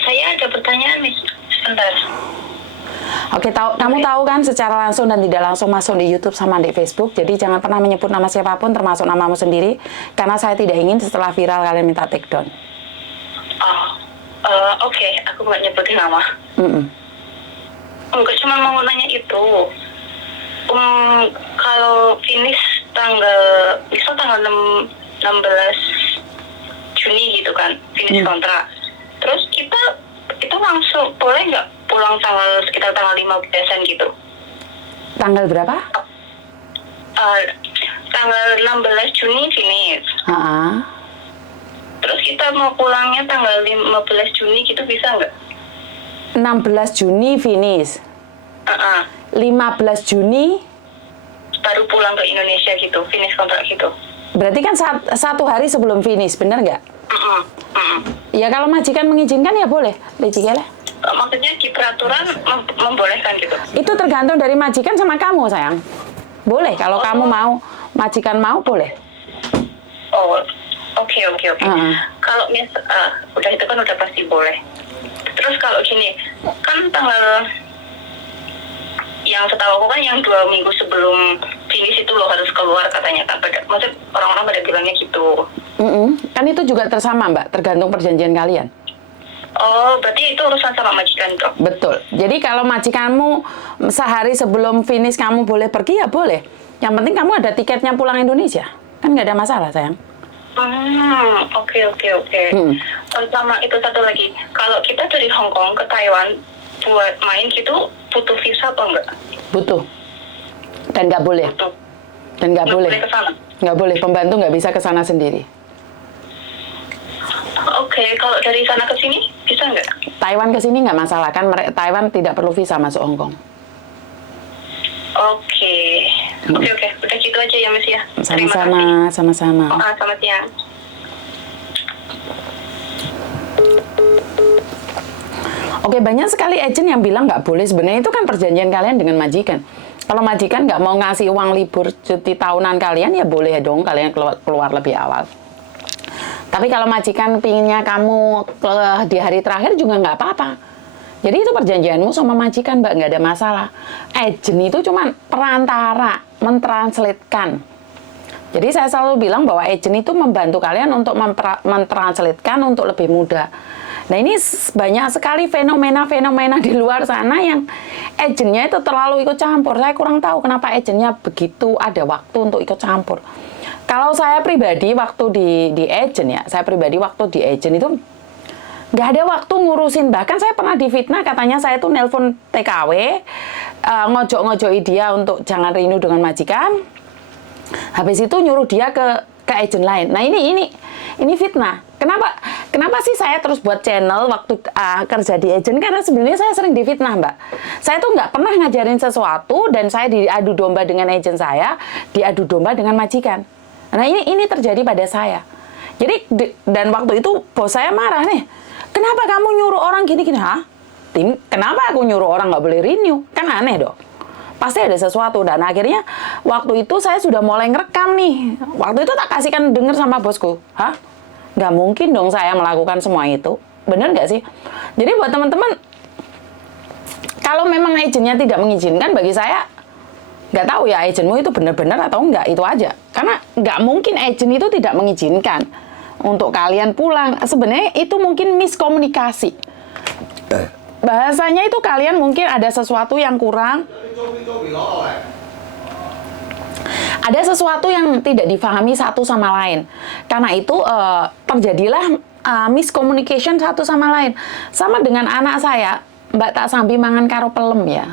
Saya ada pertanyaan nih, sebentar. Oke, kamu tahu kan secara langsung dan tidak langsung masuk di YouTube sama di Facebook. Jadi jangan pernah menyebut nama siapapun, termasuk namamu sendiri, karena saya tidak ingin setelah viral kalian minta take down. Oke, aku nggak nyebutin nama. Enggak, cuma mau nanya itu. Kalau finish misal tanggal 16 Juni gitu kan, finish kontrak. Terus kita itu langsung boleh nggak pulang sekitar tanggal 15-an gitu? Tanggal berapa? Tanggal 16 Juni finish. Terus kita mau pulangnya tanggal 15 Juni gitu, bisa nggak? 16 Juni finish. 15 Juni baru pulang ke Indonesia gitu, finish kontrak gitu. Berarti kan satu hari sebelum finish, benar nggak? Ya kalau majikan mengizinkan ya boleh, Maksudnya di peraturan membolehkan gitu? Itu tergantung dari majikan sama kamu, sayang. Boleh, kalau kamu mau, majikan mau, boleh. Oke. Kalau udah itu kan udah pasti boleh. Terus kalau gini, kan tanggal yang setahu aku kan yang 2 minggu sebelum finish itu lo harus keluar katanya kan. Maksudnya orang-orang pada bilangnya gitu. Kan itu juga tersama, Mbak, tergantung perjanjian kalian. Berarti itu urusan sama majikan tuh? Betul. Jadi kalau majikanmu sehari sebelum finish kamu boleh pergi, ya boleh. Yang penting kamu ada tiketnya pulang Indonesia. Kan nggak ada masalah, sayang. Oke. Sama itu satu lagi. Kalau kita dari Hong Kong ke Taiwan buat main gitu, butuh visa apa enggak? Butuh. Dan nggak boleh. Nggak boleh. Nggak boleh. Pembantu nggak bisa ke sana sendiri. Oke, kalau dari sana ke sini bisa nggak? Taiwan ke sini nggak masalah kan? Taiwan tidak perlu visa masuk Hong Kong. Oke. Udah gitu aja ya, Miss ya. Sama-sama. Selamat siang. Oke, banyak sekali agent yang bilang nggak boleh. Sebenarnya itu kan perjanjian kalian dengan majikan. Kalau majikan nggak mau ngasih uang libur cuti tahunan kalian, ya boleh dong kalian keluar lebih awal. Tapi kalau majikan pinginnya kamu di hari terakhir juga nggak apa-apa. Jadi itu perjanjianmu sama majikan, Mbak, nggak ada masalah. Agent itu cuma perantara, mentranslatekan. Jadi saya selalu bilang bahwa agent itu membantu kalian untuk mentranslatekan untuk lebih mudah. Nah, ini banyak sekali fenomena-fenomena di luar sana yang agentnya itu terlalu ikut campur. Saya kurang tahu kenapa agentnya begitu ada waktu untuk ikut campur. Kalau saya pribadi waktu di agent ya, di agent itu nggak ada waktu ngurusin. Bahkan saya pernah difitnah, katanya saya tuh nelpon TKW, ngojok-ngojoki dia untuk jangan renew dengan majikan. Habis itu nyuruh dia ke agent lain. Nah, ini fitnah. Kenapa sih saya terus buat channel waktu kerja di agent? Karena sebenarnya saya sering difitnah, Mbak. Saya tuh nggak pernah ngajarin sesuatu dan saya diadu domba dengan agent saya, diadu domba dengan majikan. Nah, ini terjadi pada saya. Jadi dan waktu itu bos saya marah nih. Kenapa kamu nyuruh orang gini-gini? Kenapa aku nyuruh orang nggak boleh renew? Kan aneh dong. Pasti ada sesuatu. Dan akhirnya waktu itu saya sudah mulai ngerekam nih. Waktu itu tak kasihkan denger sama bosku. Nggak mungkin dong saya melakukan semua itu. Bener nggak sih? Jadi buat teman-teman, kalau memang agennya tidak mengizinkan, bagi saya nggak tahu ya agenmu itu benar-benar atau enggak, itu aja. Karena nggak mungkin agen itu tidak mengizinkan untuk kalian pulang. Sebenarnya itu mungkin miskomunikasi. Bahasanya itu kalian mungkin ada sesuatu yang kurang. Ada sesuatu yang tidak difahami satu sama lain. Karena itu terjadilah miscommunication satu sama lain. Sama dengan anak saya, Mbak tak sambi mangan karo pelem ya.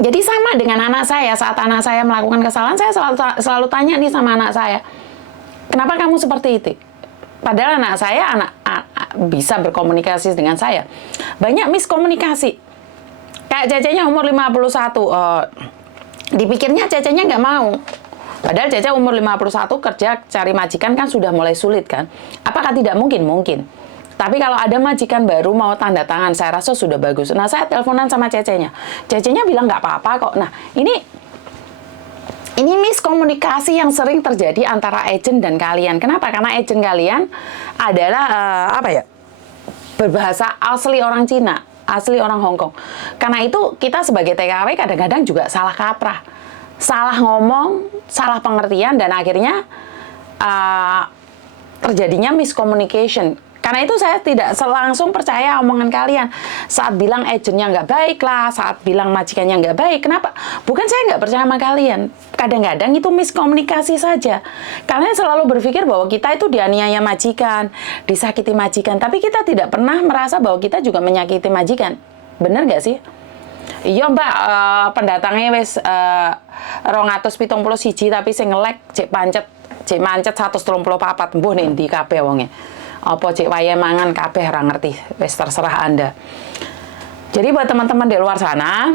Jadi sama dengan anak saya, saat anak saya melakukan kesalahan, saya selalu tanya nih sama anak saya, kenapa kamu seperti itu? Padahal anak saya bisa berkomunikasi dengan saya. Banyak miskomunikasi. Kayak Cecenya umur 51, dipikirnya Cecenya nggak mau. Padahal Cece umur 51 kerja cari majikan kan sudah mulai sulit kan. Apakah tidak mungkin? Mungkin. Tapi kalau ada majikan baru mau tanda tangan, saya rasa sudah bagus. Nah, saya teleponan sama Cecenya. Cecenya bilang nggak apa-apa kok. Nah, Ini miskomunikasi yang sering terjadi antara agent dan kalian. Kenapa? Karena agent kalian adalah berbahasa asli orang Cina, asli orang Hong Kong. Karena itu kita sebagai TKW kadang-kadang juga salah kaprah, salah ngomong, salah pengertian, dan akhirnya terjadinya miscommunication. Karena itu saya tidak langsung percaya omongan kalian. Saat bilang agentnya nggak baik lah, saat bilang majikannya nggak baik. Kenapa? Bukan saya nggak percaya sama kalian. Kadang-kadang itu miskomunikasi saja. Kalian selalu berpikir bahwa kita itu dianiaya majikan, disakiti majikan. Tapi kita tidak pernah merasa bahwa kita juga menyakiti majikan. Bener nggak sih? Iya mbak, pendatangnya wis 271 tapi sing ngelek cek mancet 134 mbuh ning ndi kabeh wonge. Apa cek wayahe mangan kabeh ora ngerti, wis terserah Anda. Jadi buat teman-teman di luar sana,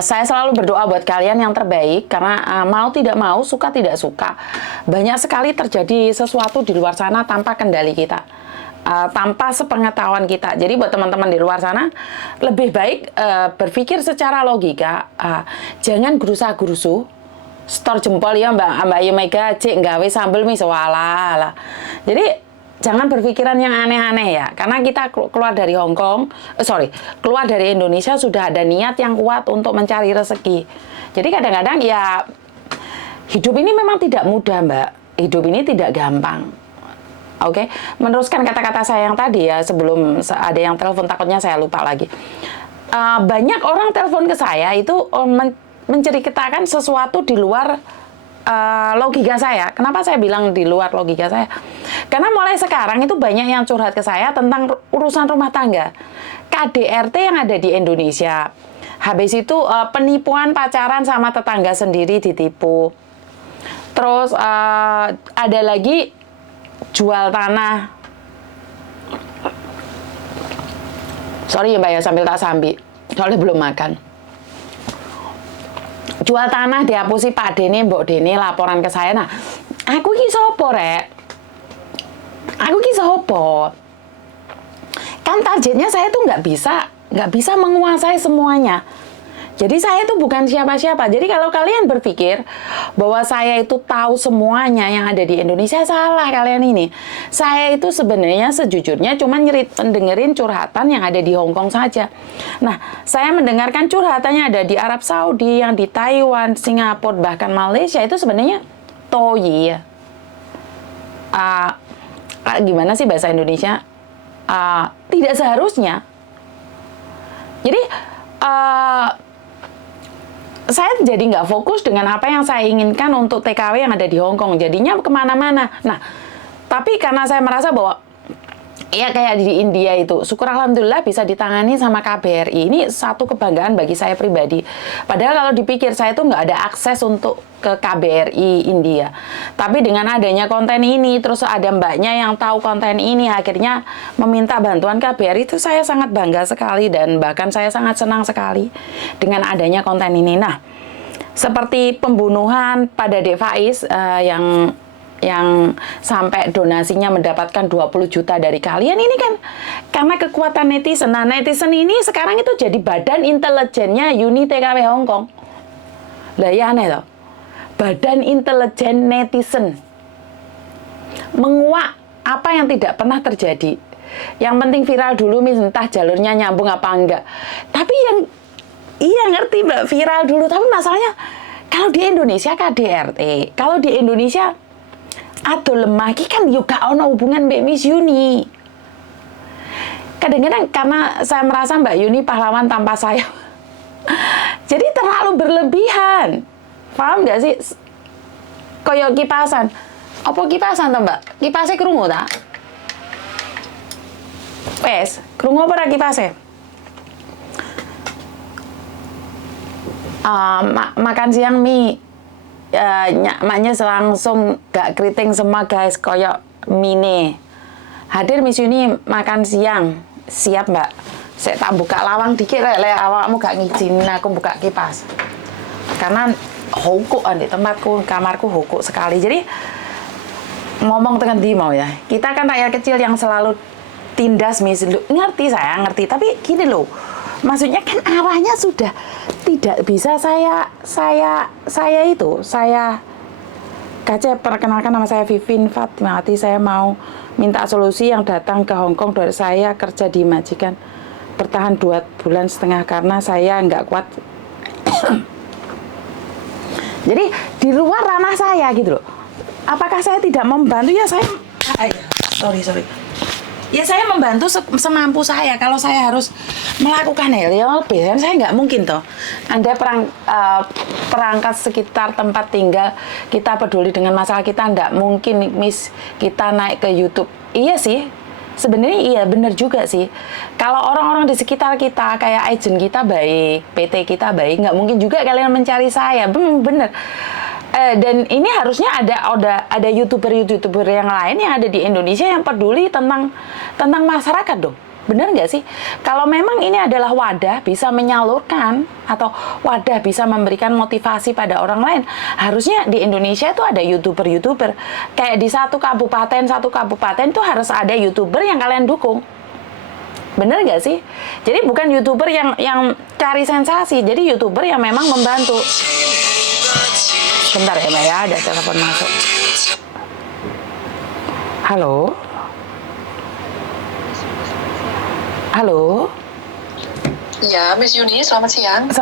saya selalu berdoa buat kalian yang terbaik, karena mau tidak mau, suka tidak suka, banyak sekali terjadi sesuatu di luar sana tanpa kendali kita, tanpa sepengetahuan kita. Jadi buat teman-teman di luar sana, lebih baik berpikir secara logika, jangan gerusa-gerusu. Setor jempol ya Mbak Yumega, cik nggawe sambel miso lah. Jadi jangan berpikiran yang aneh-aneh ya, karena kita keluar dari keluar dari Indonesia sudah ada niat yang kuat untuk mencari rezeki. Jadi kadang-kadang ya hidup ini memang tidak mudah Mbak, hidup ini tidak gampang. Oke, meneruskan kata-kata saya yang tadi ya, sebelum ada yang telepon, takutnya saya lupa lagi. Banyak orang telepon ke saya itu menceritakan sesuatu di luar logika saya. Kenapa saya bilang di luar logika saya? Karena mulai sekarang itu banyak yang curhat ke saya tentang urusan rumah tangga, KDRT yang ada di Indonesia. Habis itu penipuan pacaran sama tetangga sendiri ditipu. Terus ada lagi jual tanah. Sorry ya Mbak ya, sambil tak sambi, soalnya belum makan. Jual tanah dihapusi Pak Dene, Mbok Dene laporan ke saya. Nah, aku ki sopo rek? Aku ki sopo? Kan targetnya saya tuh nggak bisa menguasai semuanya. Jadi saya itu bukan siapa-siapa. Jadi kalau kalian berpikir bahwa saya itu tahu semuanya yang ada di Indonesia, salah kalian ini. Saya itu sebenarnya sejujurnya cuma dengerin curhatan yang ada di Hong Kong saja. Nah, saya mendengarkan curhatan yang ada di Arab Saudi, yang di Taiwan, Singapura, bahkan Malaysia itu sebenarnya toyi ya. Gimana sih bahasa Indonesia? Tidak seharusnya. Jadi saya jadi nggak fokus dengan apa yang saya inginkan untuk TKW yang ada di Hong Kong. Jadinya kemana-mana. Nah, tapi karena saya merasa bahwa ya kayak di India itu, syukur alhamdulillah bisa ditangani sama KBRI. Ini satu kebanggaan bagi saya pribadi. Padahal kalau dipikir saya tuh nggak ada akses untuk ke KBRI India. Tapi dengan adanya konten ini, terus ada mbaknya yang tahu konten ini, akhirnya meminta bantuan KBRI, itu saya sangat bangga sekali dan bahkan saya sangat senang sekali dengan adanya konten ini. Nah, seperti pembunuhan pada Dek Faiz yang sampai donasinya mendapatkan 20 juta dari kalian, ini kan karena kekuatan netizen. Nah, netizen ini sekarang itu jadi badan intelijennya Uni TKW Hong Kong. Lah ya aneh loh. Badan intelijen netizen menguak apa yang tidak pernah terjadi. Yang penting viral dulu, entah jalurnya nyambung apa enggak. Tapi yang iya ngerti Mbak, viral dulu. Tapi masalahnya kalau di Indonesia KDRT, kalau di Indonesia aduh lemah ki kan juga ono hubungan Mbak Miss Yuni. Kadang-kadang karena saya merasa Mbak Yuni pahlawan tanpa saya. Jadi terlalu berlebihan. Paham nggak sih? Koyok kipasan. Apa kipasan toh Mbak? Kipasnya krungu ta? Wes, krungu apa kipasnya? Makan siang mie. Maknya langsung gak keriting semua guys, koyok mie. Hadir Miss Yuni makan siang. Siap Mbak. Saya tak buka lawang dikit lek awakmu gak ngizinin aku buka kipas. Karena hukuk di tempatku, kamarku hukuk sekali. Jadi ngomong dengan di mau ya. Kita kan rakyat kecil yang selalu tindas ngerti saya, ngerti. Tapi gini loh, Maksudnya kan arahnya sudah tidak bisa saya Kace, perkenalkan nama saya Vivin Fatimawati. Saya mau minta solusi yang datang ke Hong Kong dari saya kerja di majikan. Bertahan 2,5 bulan karena saya nggak kuat. Jadi di luar ranah saya gitu loh. Apakah saya tidak membantu? Ya saya, sorry. Ya saya membantu semampu saya. Kalau saya harus melakukan hal yang lebih, kan saya nggak mungkin toh. Anda perangkat sekitar tempat tinggal, kita peduli dengan masalah kita, nggak mungkin kita naik ke YouTube. Iya sih, sebenarnya iya benar juga sih. Kalau orang-orang di sekitar kita, kayak agent kita baik, PT kita baik, nggak mungkin juga kalian mencari saya. Bener. Dan ini harusnya ada youtuber yang lain yang ada di Indonesia yang peduli tentang masyarakat dong. Benar nggak sih? Kalau memang ini adalah wadah bisa menyalurkan atau wadah bisa memberikan motivasi pada orang lain, harusnya di Indonesia itu ada youtuber kayak di satu kabupaten itu harus ada youtuber yang kalian dukung. Bener nggak sih? Jadi bukan youtuber yang cari sensasi, jadi youtuber yang memang membantu. Bentar ya Mbak ya, ada telepon masuk. Halo? Ya, Miss Yuni, selamat siang.